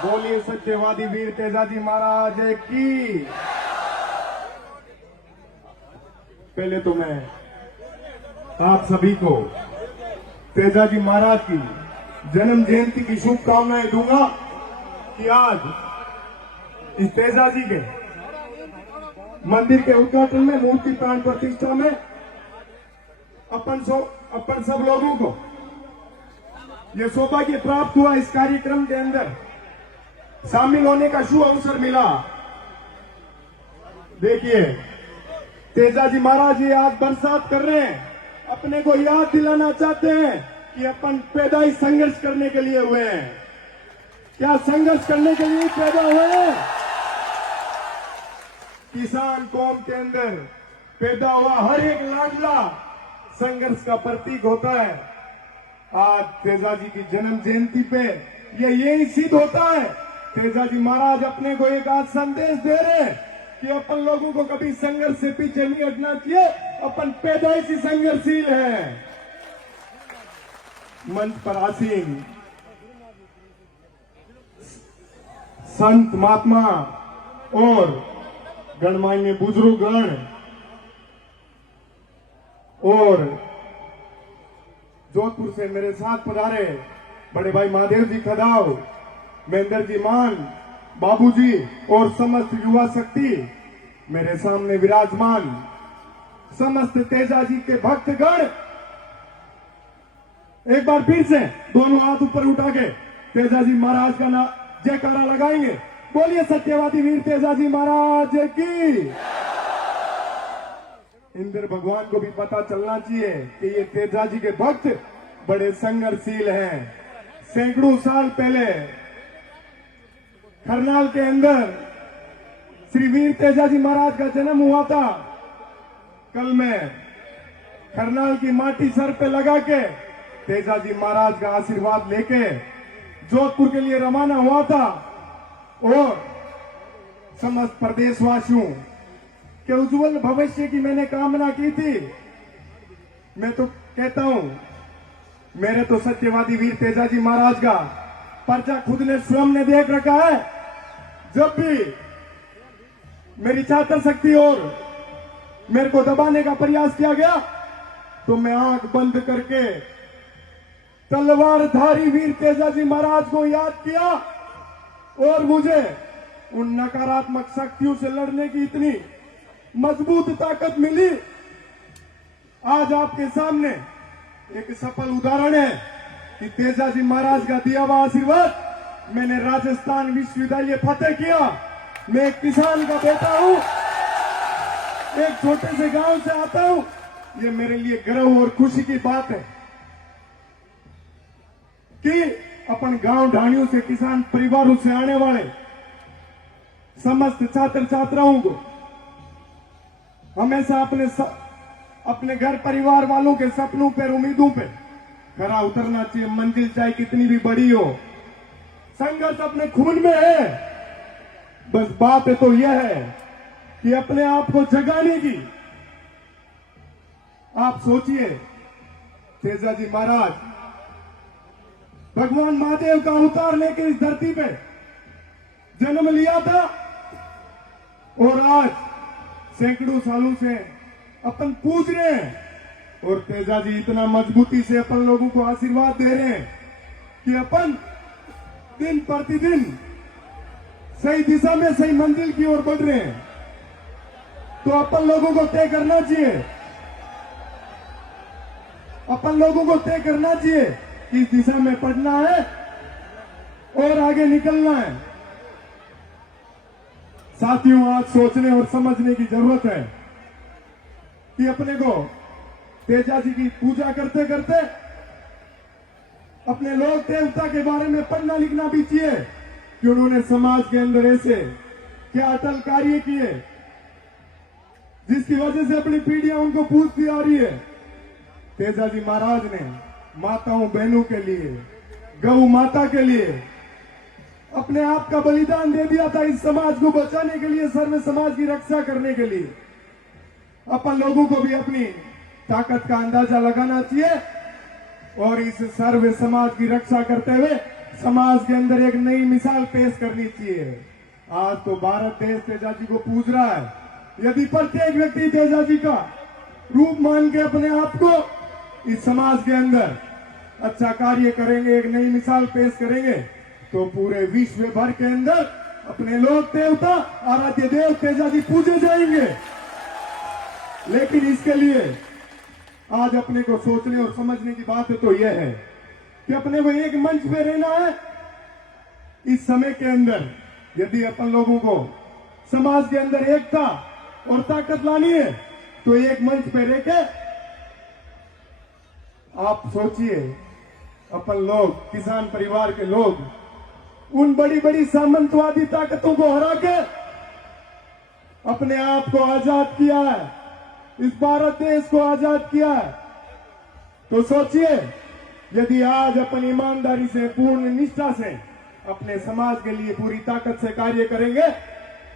बोलिए सत्यवादी वीर तेजाजी महाराज की। पहले तो मैं आप सभी को तेजाजी महाराज की जन्म जयंती की शुभकामनाएं दूंगा कि आज इस तेजाजी के मंदिर के उद्घाटन में, मूर्ति प्राण प्रतिष्ठा में अपन सब लोगों को ये सौभाग्य प्राप्त हुआ, इस कार्यक्रम के अंदर शामिल होने का शुभ अवसर मिला। देखिए तेजाजी महाराज ये आज बरसात कर रहे हैं, अपने को याद दिलाना चाहते हैं कि अपन पैदाइश संघर्ष करने के लिए हुए हैं। क्या संघर्ष करने के लिए पैदा हुए हैं? किसान कौम के अंदर पैदा हुआ हर एक लाडला संघर्ष का प्रतीक होता है। आज तेजाजी की जन्म जयंती पे यही सिद्ध होता है। तेजाजी महाराज अपने को एक आज संदेश दे रहे हैं कि अपन लोगों को कभी संघर्ष से पीछे नहीं हटना चाहिए, अपन पैदाइशी संघर्षशील है। मंच पर आसीन संत महात्मा और गणमान्य बुजुर्गगण और जोधपुर से मेरे साथ पधारे बड़े भाई महादेव जी खदाव, महेंद्र जी मान, बाबूजी और समस्त युवा शक्ति मेरे सामने विराजमान, समस्त तेजाजी के भक्तगण, एक बार फिर से दोनों हाथ ऊपर उठा के तेजाजी महाराज का जयकारा लगाएंगे। बोलिए सत्यवादी वीर तेजाजी महाराज की। इंद्र भगवान को भी पता चलना चाहिए कि ये तेजाजी के भक्त बड़े संघर्षशील हैं। सैकड़ों साल पहले करनाल के अंदर श्री वीर तेजाजी महाराज का जन्म हुआ था। कल मैं करनाल की माटी सर पे लगा के तेजाजी महाराज का आशीर्वाद लेके जोधपुर के लिए रवाना हुआ था और समस्त प्रदेशवासियों के उज्जवल भविष्य की मैंने कामना की थी। मैं तो कहता हूं, मेरे तो सत्यवादी वीर तेजाजी महाराज का पर्चा खुद ने स्वयं ने देख रखा है। जब भी मेरी छात्र शक्ति और मेरे को दबाने का प्रयास किया गया तो मैं आंख बंद करके तलवारधारी वीर तेजाजी महाराज को याद किया और मुझे उन नकारात्मक शक्तियों से लड़ने की इतनी मजबूत ताकत मिली। आज आपके सामने एक सफल उदाहरण है कि तेजाजी महाराज का दिया हुआ आशीर्वाद मैंने राजस्थान विश्वविद्यालय फतेह किया। मैं एक किसान का बेटा हूं, एक छोटे से गांव से आता हूं। ये मेरे लिए गर्व और खुशी की बात है कि अपन गांव ढाणियों से, किसान परिवारों से आने वाले समस्त छात्र छात्राओं को हमेशा अपने घर परिवार वालों के सपनों पर, उम्मीदों पे खरा उतरना चाहिए। मंजिल चाहे कितनी भी बड़ी हो, संघर्ष अपने खून में है। बस बात है तो यह है कि अपने आप को जगाने की। आप सोचिए तेजाजी महाराज भगवान महादेव का अवतार लेकर इस धरती पे जन्म लिया था और आज सैकड़ों सालों से अपन पूज रहे हैं और तेजाजी इतना मजबूती से अपन लोगों को आशीर्वाद दे रहे हैं कि अपन दिन प्रतिदिन सही दिशा में, सही मंजिल की ओर बढ़ रहे हैं। तो अपन लोगों को तय करना चाहिए, अपन लोगों को तय करना चाहिए कि इस दिशा में पढ़ना है और आगे निकलना है। साथियों, आज सोचने और समझने की जरूरत है कि अपने को तेजाजी की पूजा करते करते अपने लोक देवता के बारे में पढ़ना लिखना भी चाहिए कि उन्होंने समाज के अंदर ऐसे क्या अटल कार्य किए जिसकी वजह से अपनी पीढ़ियां उनको पूछती आ रही है। तेजाजी महाराज ने माताओं बहनों के लिए, गौ माता के लिए अपने आप का बलिदान दे दिया था, इस समाज को बचाने के लिए, सर्व समाज की रक्षा करने के लिए। अपन लोगों को भी अपनी ताकत का अंदाजा लगाना चाहिए और इस सर्व समाज की रक्षा करते हुए समाज के अंदर एक नई मिसाल पेश करनी चाहिए। आज तो भारत देश तेजा जी को पूज रहा है। यदि प्रत्येक व्यक्ति तेजा जी का रूप मान के अपने आप को इस समाज के अंदर अच्छा कार्य करेंगे, एक नई मिसाल पेश करेंगे, तो पूरे विश्व भर के अंदर अपने लोक देवता आराध्य देव तेजा जी पूजे जाएंगे। लेकिन इसके लिए आज अपने को सोचने और समझने की बात तो यह है कि अपने को एक मंच पे रहना है। इस समय के अंदर यदि अपन लोगों को समाज के अंदर एकता और ताकत लानी है तो एक मंच पे रह के आप सोचिए, अपन लोग किसान परिवार के लोग उन बड़ी बड़ी सामंतवादी ताकतों को हरा के अपने आप को आजाद किया है, इस भारत देश को आजाद किया है। तो सोचिए, यदि आज अपन ईमानदारी से, पूर्ण निष्ठा से अपने समाज के लिए पूरी ताकत से कार्य करेंगे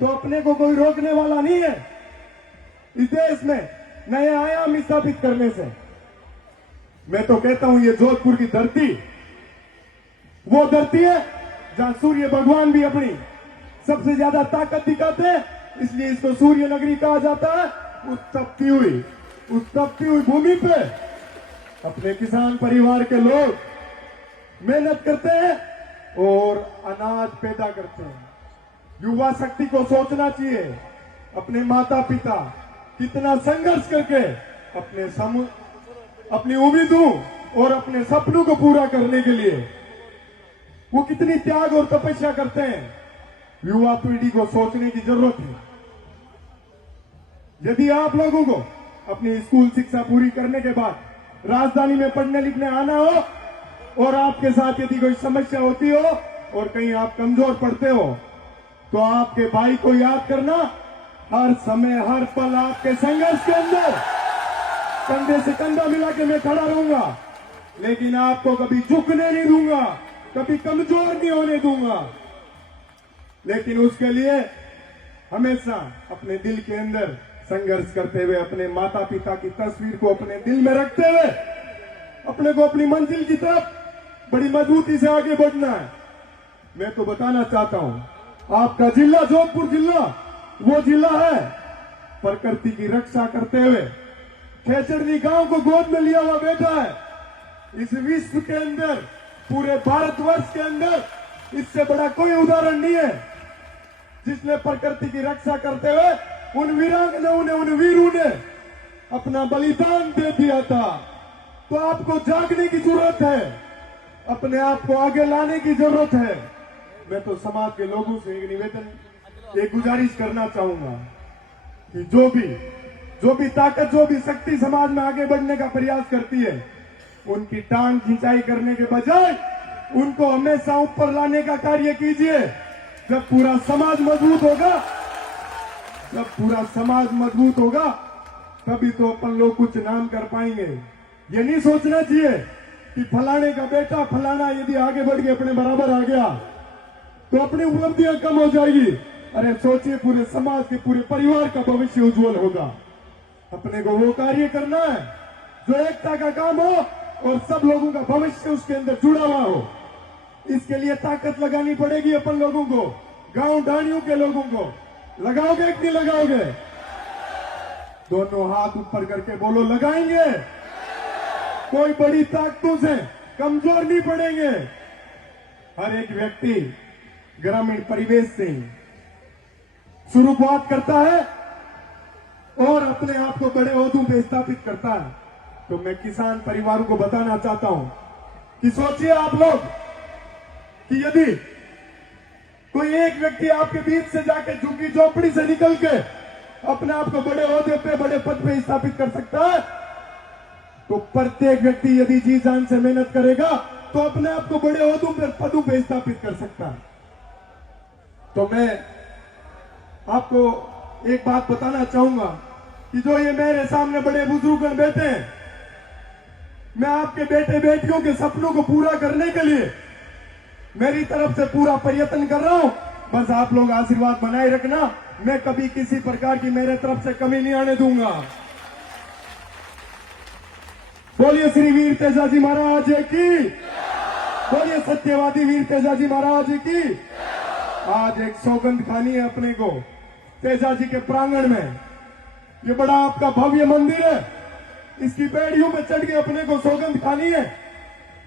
तो अपने को कोई रोकने वाला नहीं है इस देश में नए आयाम स्थापित करने से। मैं तो कहता हूं, ये जोधपुर की धरती वो धरती है जहां सूर्य भगवान भी अपनी सबसे ज्यादा ताकत दिखाते हैं, इसलिए इसको सूर्य नगरी कहा जाता है। उस तपती हुई भूमि पे अपने किसान परिवार के लोग मेहनत करते हैं और अनाज पैदा करते हैं। युवा शक्ति को सोचना चाहिए, अपने माता पिता कितना संघर्ष करके अपनी उम्मीदों और अपने सपनों को पूरा करने के लिए वो कितनी त्याग और तपस्या करते हैं। युवा पीढ़ी को सोचने की जरूरत है। यदि आप लोगों को अपनी स्कूल शिक्षा पूरी करने के बाद राजधानी में पढ़ने लिखने आना हो और आपके साथ यदि कोई समस्या होती हो और कहीं आप कमजोर पड़ते हो तो आपके भाई को याद करना, हर समय हर पल आपके संघर्ष के अंदर कंधे से कंधा मिला के मैं खड़ा रहूंगा, लेकिन आपको कभी झुकने नहीं दूंगा, कभी कमजोर नहीं होने दूंगा। लेकिन उसके लिए हमेशा अपने दिल के अंदर संघर्ष करते हुए, अपने माता पिता की तस्वीर को अपने दिल में रखते हुए अपने को अपनी मंजिल की तरफ बड़ी मजबूती से आगे बढ़ना है। मैं तो बताना चाहता हूं, आपका जिला जोधपुर जिला वो जिला है प्रकृति की रक्षा करते हुए खेचड़नी गांव को गोद में लिया हुआ बैठा है। इस विश्व के अंदर, पूरे भारतवर्ष के अंदर इससे बड़ा कोई उदाहरण नहीं है जिसने प्रकृति की रक्षा करते हुए उन वीरांगनाओं ने, उन वीरों ने अपना बलिदान दे दिया था। तो आपको जागने की जरूरत है, अपने आप को आगे लाने की जरूरत है। मैं तो समाज के लोगों से एक निवेदन, एक गुजारिश करना चाहूंगा कि जो भी ताकत, जो भी शक्ति समाज में आगे बढ़ने का प्रयास करती है, उनकी टांग खिंचाई करने के बजाय उनको हमेशा ऊपर लाने का कार्य कीजिए। जब पूरा समाज मजबूत होगा तभी तो अपन लोग कुछ नाम कर पाएंगे। ये नहीं सोचना चाहिए कि फलाने का बेटा फलाना यदि आगे बढ़ के अपने बराबर आ गया तो अपनी उपलब्धियां कम हो जाएगी। अरे सोचिए, पूरे समाज के, पूरे परिवार का भविष्य उज्जवल होगा। अपने को वो कार्य करना है जो एकता का काम हो और सब लोगों का भविष्य उसके अंदर जुड़ा हुआ हो। इसके लिए ताकत लगानी पड़ेगी अपन लोगों को, गांव ढाणियों के लोगों को। लगाओगे कि नहीं लगाओगे? दोनों हाथ ऊपर करके बोलो, लगाएंगे। कोई बड़ी ताकतों से कमजोर नहीं पड़ेंगे। हर एक व्यक्ति ग्रामीण परिवेश से शुरुआत करता है और अपने आप को बड़े ओहदों पे स्थापित करता है। तो मैं किसान परिवारों को बताना चाहता हूं कि सोचिए आप लोग कि यदि कोई एक व्यक्ति आपके बीच से जाके झुग्गी झोपड़ी से निकल के अपने आप को बड़े ओहदे पे, बड़े पद पे स्थापित कर सकता है, तो प्रत्येक व्यक्ति यदि जी जान से मेहनत करेगा तो अपने आप को बड़े ओहदों पे, पदों पे स्थापित कर सकता है। तो मैं आपको एक बात बताना चाहूंगा कि जो ये मेरे सामने बड़े बुजुर्ग बैठे हैं, मैं आपके बेटे बेटियों के सपनों को पूरा करने के लिए मेरी तरफ से पूरा प्रयत्न कर रहा हूं। बस आप लोग आशीर्वाद बनाए रखना। मैं कभी किसी प्रकार की मेरे तरफ से कमी नहीं आने दूंगा। बोलिए श्री वीर तेजा जी महाराज की। बोलिए सत्यवादी वीर तेजाजी महाराज की। आज एक सौगंध खानी है अपने को तेजाजी के प्रांगण में। ये बड़ा आपका भव्य मंदिर है, इसकी बेड़ियों में चढ़ के अपने को सौगंध खानी है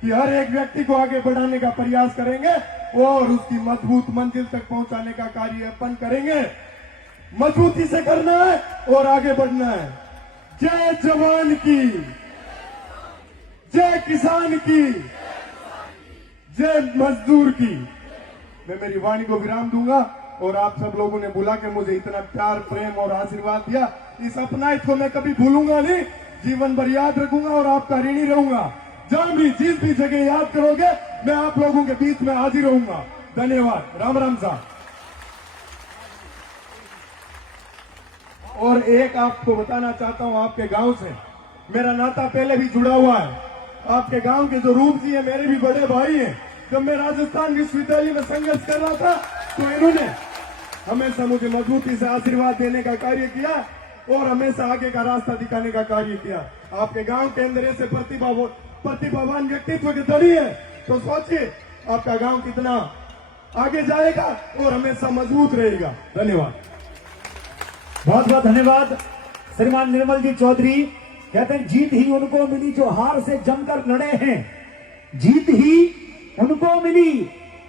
कि हर एक व्यक्ति को आगे बढ़ाने का प्रयास करेंगे और उसकी मजबूत मंजिल तक पहुंचाने का कार्य अपन करेंगे। मजबूती से करना है और आगे बढ़ना है। जय जवान की, जय किसान की, जय मजदूर की। मैं मेरी वाणी को विराम दूंगा और आप सब लोगों ने बुला के मुझे इतना प्यार, प्रेम और आशीर्वाद दिया, इस अपनाइत को मैं कभी भूलूंगा नहीं, जीवन भर याद रखूंगा और आपका ऋणी रहूंगा। जहां भी जिस भी जगह याद करोगे मैं आप लोगों के बीच में हाजिर रहूंगा। धन्यवाद। राम राम साहब। और एक आपको बताना चाहता हूं, आपके गांव से मेरा नाता पहले भी जुड़ा हुआ है। आपके गांव के जो रूप जी है मेरे भी बड़े भाई हैं। जब मैं राजस्थान विश्वविद्यालय में संघर्ष कर रहा था तो इन्होंने हमेशा मुझे मजबूती से आशीर्वाद देने का कार्य किया और हमेशा आगे का रास्ता दिखाने का कार्य किया। आपके गांव के अंदर ऐसे प्रतिभावान व्यक्तित्व के धनी है तो सोचिए आपका गांव कितना आगे जाएगा और हमेशा मजबूत रहेगा। धन्यवाद। बहुत बहुत धन्यवाद श्रीमान निर्मल जी चौधरी। कहते हैं जीत ही उनको मिली जो हार से जमकर लड़े हैं। जीत ही उनको मिली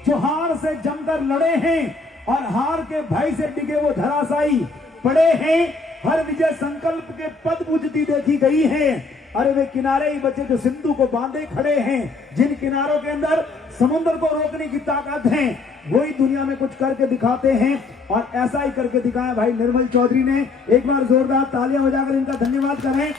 जो हार से जमकर लड़े हैं और हार के भय से डिगे वो धराशायी पड़े हैं। हर विजय संकल्प के पद पूजती देखी गई है। अरे वे किनारे ही बचे जो सिंधु को बांधे खड़े हैं। जिन किनारों के अंदर समुद्र को रोकने की ताकत है वही दुनिया में कुछ करके दिखाते हैं और ऐसा ही करके दिखाया भाई निर्मल चौधरी ने। एक बार जोरदार तालियां बजाकर इनका धन्यवाद करें।